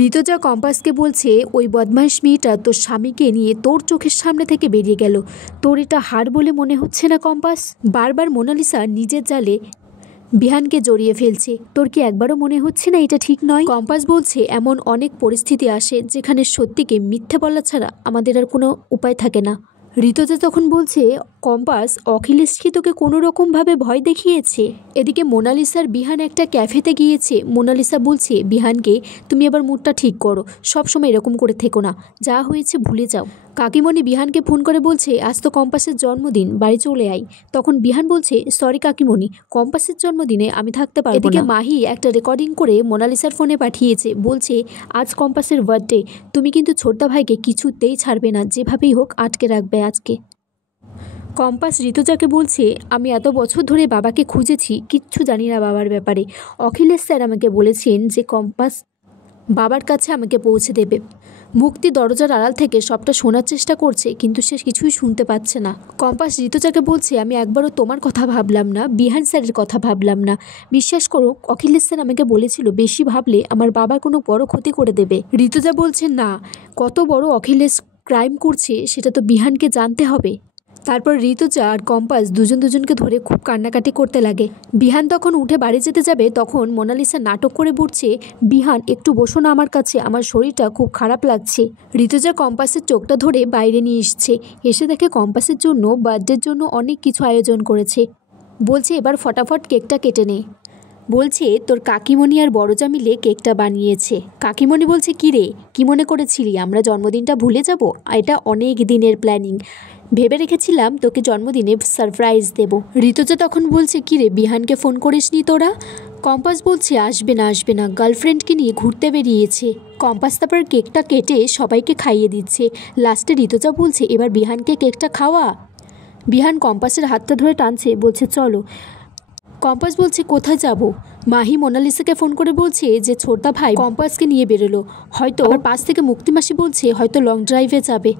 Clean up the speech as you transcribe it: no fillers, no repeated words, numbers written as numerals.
ঋতুজা কম্পাসকে বলছে, ওই বদমাইশ মেয়েটা তোর স্বামীকে নিয়ে তোর চোখের সামনে থেকে বেরিয়ে গেল। তোর এটা হার বলে মনে হচ্ছে না কম্পাস? বারবার মোনালিসা নিজের জালে বিহানকে জড়িয়ে ফেলছে। তোর কি একবারও মনে হচ্ছে না এটা ঠিক নয়? কম্পাস বলছে, এমন অনেক পরিস্থিতি আসে যেখানে সত্যিকে মিথ্যে বলা ছাড়া আমাদের আর কোনো উপায় থাকে না। ঋতুজা তখন বলছে, কম্পাস, অখিলেশ কি তোকে কোনো রকমভাবে ভয় দেখিয়েছে? এদিকে মোনালিসার বিহান একটা ক্যাফেতে গিয়েছে। মোনালিসা বলছে বিহানকে, তুমি এবার মুডটা ঠিক করো, সবসময় এরকম করে থেকো না, যা হয়েছে ভুলে যাও। কাকিমণি বিহানকে ফোন করে বলছে, আজ তো কম্পাসের জন্মদিন, বাড়ি চলে আয়। তখন বিহান বলছে, সরি কাকিমণি, কম্পাসের জন্মদিনে আমি থাকতে পারবো না। এদিকে মাহি একটা রেকর্ডিং করে মোনালিসার ফোনে পাঠিয়েছে, বলছে, আজ কম্পাসের বার্থডে, তুমি কিন্তু ছোটদা ভাইকে কিছুতেই ছাড়বে না, যেভাবেই হোক আটকে রাখবে আজকে। কম্পাস ঋতুজাকে বলছে, আমি এত বছর ধরে বাবাকে খুঁজেছি, কিচ্ছু জানি না বাবার ব্যাপারে। অখিলেশ স্যার আমাকে বলেছেন যে কম্পাস বাবার কাছে আমাকে পৌঁছে দেবে। মুক্তি দরজার আড়াল থেকে সবটা শোনার চেষ্টা করছে, কিন্তু সে কিছুই শুনতে পাচ্ছে না। কম্পাস ঋতুজাকে বলছে, আমি একবারও তোমার কথা ভাবলাম না, বিহান স্যারের কথা ভাবলাম না। বিশ্বাস করো, অখিলেশ স্যার আমাকে বলেছিল বেশি ভাবলে আমার বাবার কোনো বড় ক্ষতি করে দেবে। ঋতুজা বলছে, না, কত বড় অখিলেশ ক্রাইম করছে সেটা তো বিহানকে জানতে হবে। তারপর ঋতুজা আর কম্পাস দুজনকে ধরে খুব কান্নাকাটি করতে লাগে। বিহান তখন উঠে বাড়ি যেতে যাবে, তখন মোনালিসা নাটক করে বলছে, বিহান একটু বসো না আমার কাছে, আমার শরীরটা খুব খারাপ লাগছে। ঋতুজা কম্পাসের চোখটা ধরে বাইরে নিয়ে এসে দেখে কম্পাসের জন্য বার্থডের জন্য অনেক কিছু আয়োজন করেছে। বলছে, এবার ফটাফট কেকটা কেটে নে। বলছে, তোর কাকিমণি আর বড়জা মিলে কেকটা বানিয়েছে। কাকিমণি বলছে, কী রে, কী মনে করেছিলি আমরা জন্মদিনটা ভুলে যাব? এটা অনেক দিনের প্ল্যানিং, ভেবে রেখেছিলাম তোকে জন্মদিনে সারপ্রাইজ দেব। ঋতুজা তখন বলছে, কী রে, বিহানকে ফোন করিসনি তোরা? কম্পাস বলছে, আসবে না, গার্লফ্রেন্ডকে নিয়ে ঘুরতে বেরিয়েছে। কম্পাস তারপর কেকটা কেটে সবাইকে খাইয়ে দিচ্ছে। লাস্টে ঋতুজা বলছে, এবার বিহানকে কেকটা খাওয়া। বিহান কম্পাসের হাতটা ধরে টানছে, বলছে, চলো। কম্পাস বলছে, কোথায় যাব? মাহি মোনালিসাকে ফোন করে বলছে যে ছোটদা ভাই কম্পাসকে নিয়ে বেরোলো, হয়তো আবার পাশ থেকে মুক্তিমাসি বলছে হয়তো লং ড্রাইভে যাবে।